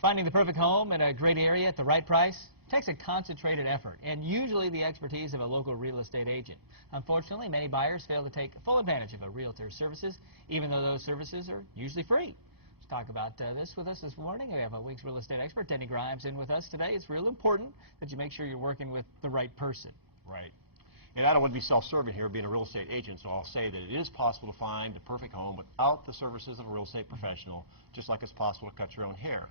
Finding the perfect home in a great area at the right price takes a concentrated effort and usually the expertise of a local real estate agent. Unfortunately, many buyers fail to take full advantage of a realtor's services, even though those services are usually free. Let's talk about this with us this morning. We have a Week's real estate expert, Denny Grimes, in with us today. It's real important that you make sure you're working with the right person. Right. And I don't want to be self-serving here, being a real estate agent, so I'll say that it is possible to find the perfect home without the services of a real estate professional, just like it's possible to cut your own hair.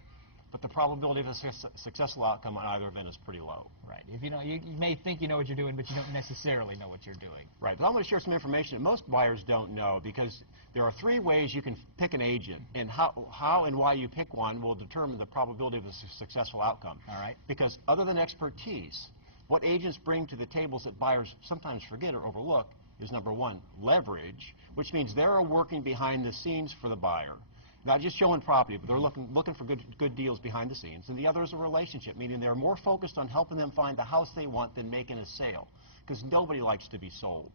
But the probability of a successful outcome on either event is pretty low. Right. If you know, you may think you know what you're doing, but you don't necessarily know what you're doing. Right. But I'm going to share some information that most buyers don't know, because there are 3 ways you can pick an agent, and how and why you pick one will determine the probability of a successful outcome. All right. Because other than expertise, what agents bring to the tables that buyers sometimes forget or overlook is, number 1, leverage, which means they're working behind the scenes for the buyer. Not just showing property, but they're looking for good deals behind the scenes. And the other is a relationship, meaning they're more focused on helping them find the house they want than making a sale, because nobody likes to be sold.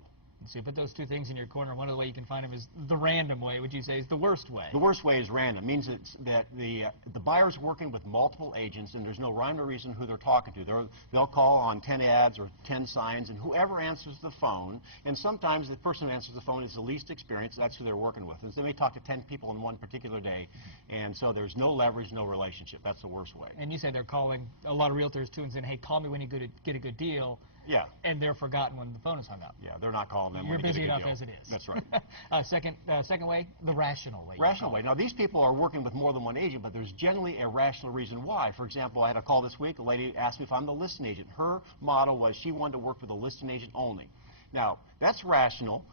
So you put those 2 things in your corner. One of the ways you can find them is the random way, which you say is the worst way. The worst way is random. It means that the buyer's working with multiple agents, and there's no rhyme or reason who they're talking to. They'll call on 10 ads or 10 signs, and whoever answers the phone, and sometimes the person who answers the phone is the least experienced. That's who they're working with. And so they may talk to 10 people in one particular day, and so there's no leverage, no relationship. That's the worst way. And you said they're calling a lot of realtors too and saying, hey, call me when you get a good deal. Yeah. And they're forgotten when the phone is hung up. Yeah, they're not calling them. You're when you busy get a good enough deal. as it is. That's right. Second way, the rational way. Rational way. Now, these people are working with more than one agent, but there's generally a rational reason why. For example, I had a call this week. A lady asked me if I'm the listing agent. Her model was she wanted to work with a listing agent only. Now, that's rational,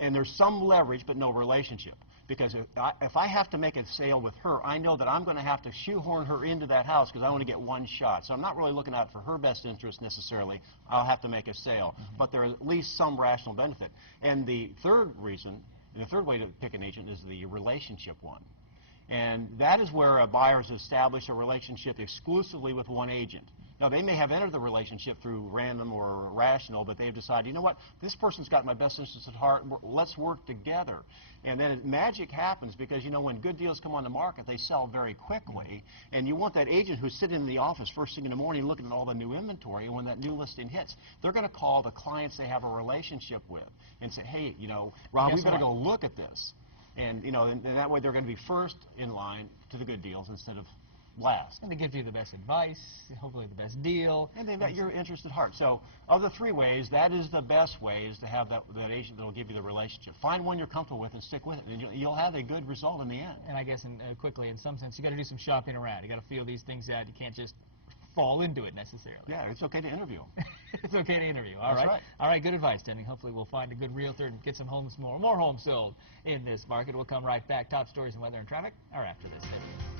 and there's some leverage, but no relationship. Because if I have to make a sale with her, I know that I'm going to have to shoehorn her into that house because I only get one shot. So I'm not really looking out for her best interest necessarily. I'll have to make a sale. But there's at least some rational benefit. And the third reason, and the third way to pick an agent is the relationship one. And that is where a buyer has established a relationship exclusively with one agent. Now, they may have entered the relationship through random or rational, but they've decided, you know what, this person's got my best interests at heart, let's work together. And then magic happens because, you know, when good deals come on the market, they sell very quickly. And you want that agent who's sitting in the office first thing in the morning looking at all the new inventory, and when that new listing hits, they're going to call the clients they have a relationship with and say, hey, you know, Rob, we better go look at this. And, you know, and that way they're going to be first in line to the good deals instead of last. And they give you the best advice, hopefully the best deal. And they've got your interest at heart. So of the 3 ways, that is the best way, is to have that agent that will give you the relationship. Find one you're comfortable with and stick with it, and you'll have a good result in the end. And I guess quickly, in some sense, you got to do some shopping around. You got to feel these things out. You can't just fall into it necessarily. Yeah, it's okay to interview. It's okay to interview. That's right. All right, good advice, Denny. Hopefully we'll find a good realtor and get some homes, more homes sold in this market. We'll come right back. Top stories and weather and traffic are after this.